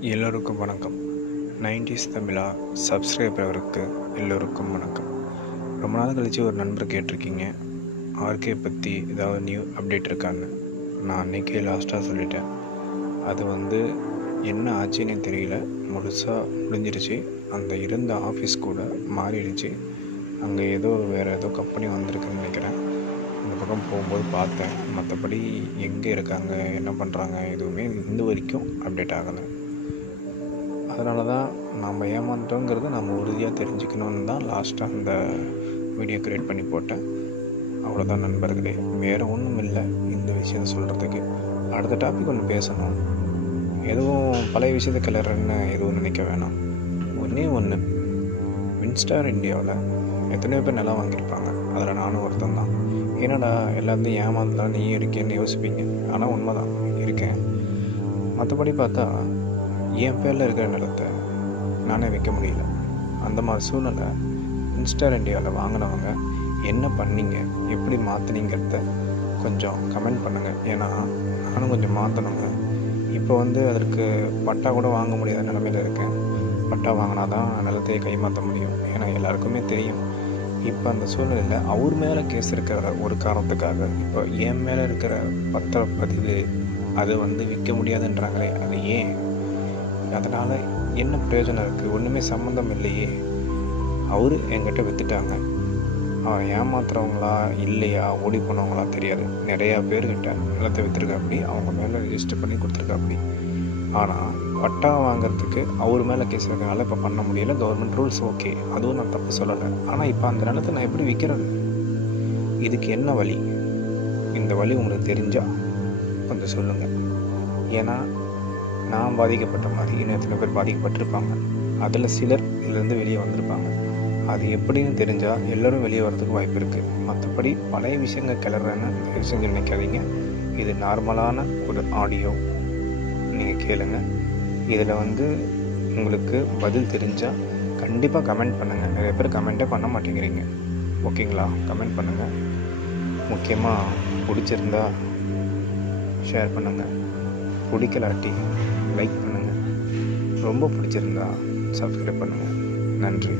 எல்லோருக்கும் வணக்கம். நைன்டிஸ் தமிழா சப்ஸ்கிரைபருக்கு எல்லோருக்கும் வணக்கம். ரொம்ப நாள் கழித்து ஒரு நண்பர் கேட்டிருக்கீங்க. ஆர்கே பற்றி ஏதாவது நியூ அப்டேட் இருக்கான்னு. நான் அன்றைக்கே லாஸ்ட்டாக சொல்லிட்டேன். அது வந்து என்ன ஆச்சுன்னே தெரியல. முழுசாக முடிஞ்சிருச்சு. அந்த இருந்த ஆஃபீஸ் கூட மாறிடுச்சு. அங்கே ஏதோ வேறு ஏதோ கம்பெனி வந்திருக்குன்னு நினைக்கிறேன். அந்த பக்கம் போகும்போது பார்த்தேன். மற்றபடி எங்கே இருக்காங்க என்ன பண்ணுறாங்க எதுவுமே இந்த வரைக்கும் அப்டேட் ஆகலை. அதனால தான் நாம் ஏமாந்தோங்கிறத நம்ம உறுதியாக தெரிஞ்சுக்கணுன்னு தான் லாஸ்ட்டாக அந்த வீடியோ க்ரியேட் பண்ணி போட்டேன். அவ்வளோதான் நண்பர்களே. வேறு ஒன்றும் இல்லை. இந்த விஷயத்த சொல்கிறதுக்கு அடுத்த டாபிக் ஒன்று பேசணும். எதுவும் பழைய விஷயத்த கிளறன்னு எதுவும் நினைக்க வேணாம். ஒன்றே ஒன்று வின்ஸ்டார் இந்தியாவில் எத்தனையோ பேர் நிலம் வாங்கியிருப்பாங்க. அதில் நானும் ஒருத்தன் தான். என்னடா எல்லாத்தையும் ஏமாந்தலாம் நீ இருக்கேன்னு யோசிப்பீங்க. ஆனால் உண்மை தான் இருக்கேன். மற்றபடி பார்த்தா என் பேரில் இருக்கிற நிலத்தை நானே விற்க முடியல. அந்த மாதிரி சூழ்நிலை இன்ஸ்டார் இண்டியாவில் வாங்கினவங்க என்ன பண்ணீங்க? எப்படி மாற்றினீங்கிறத கொஞ்சம் கமெண்ட் பண்ணுங்கள் ஏன்னா நானும் கொஞ்சம் மாற்றணுங்க இப்போ வந்து அதற்கு பட்டா கூட வாங்க முடியாத நிலமையில இருக்கேன். பட்டா வாங்கினா தான் நிலத்தையே கைமாற்ற முடியும். ஏன்னா எல்லாருக்குமே தெரியும். இப்போ அந்த சூழ்நிலையில் அவர் மேலே கேஸ் இருக்கிற ஒரு காரணத்துக்காக இப்போ என் மேலே இருக்கிற பத்திரப்பதிவு அது வந்து விற்க முடியாதுன்றாங்களே அது ஏன்? அதனால் என்ன பிரயோஜனம் இருக்குது ஒன்றுமே சம்மந்தம் இல்லையே. அவர் என்கிட்ட விற்றுட்டாங்க அவன் ஏமாத்துறவங்களா இல்லையா ஓடி போனவங்களா தெரியாது. நிறையா பேர்கிட்ட நிலத்தை விற்றுருக்காப்படி அவங்க மேலே ரிஜிஸ்டர் பண்ணி கொடுத்துருக்காப்படி. ஆனால் பட்டா வாங்குறதுக்கு அவர் மேலே கேஸ் இருக்கனால இப்போ பண்ண முடியல. கவர்மெண்ட் ரூல்ஸ் ஓகே அதுவும் நான் தப்பு சொல்லலை. ஆனால் இப்போ அந்த நிலத்தை நான் எப்படி விற்கிறது இதுக்கு என்ன வழி? இந்த வழி உங்களுக்கு தெரிஞ்சால் கொஞ்சம் சொல்லுங்கள் ஏன்னா நான் பாதிக்கப்பட்ட மாதிரி இன்னும் எத்தனை பேர் பாதிக்கப்பட்டிருப்பாங்க. அதில் சிலர் இதுலேருந்து வெளியே வந்திருப்பாங்க. அது எப்படின்னு தெரிஞ்சால் எல்லோரும் வெளியே வரதுக்கு வாய்ப்பு இருக்குது மற்றபடி பழைய விஷயங்கள் கிளறேன்னு தயவு செஞ்சு நினைக்காதீங்க. இது நார்மலான ஒரு ஆடியோ நீங்கள் கேளுங்கள் இதில் வந்து உங்களுக்கு பதில் தெரிஞ்சால் கண்டிப்பாக கமெண்ட் பண்ணுங்கள் நிறைய பேர் கமெண்ட்டே பண்ண மாட்டேங்கிறீங்க. ஓகேங்களா? கமெண்ட் பண்ணுங்கள் முக்கியமாக பிடிச்சிருந்தா ஷேர் பண்ணுங்கள் பிடிக்கலாட்டி லைக் பண்ணுங்கள் ரொம்ப பிடிச்சிருந்தா சப்ஸ்கிரைப் பண்ணுங்கள் நன்றி.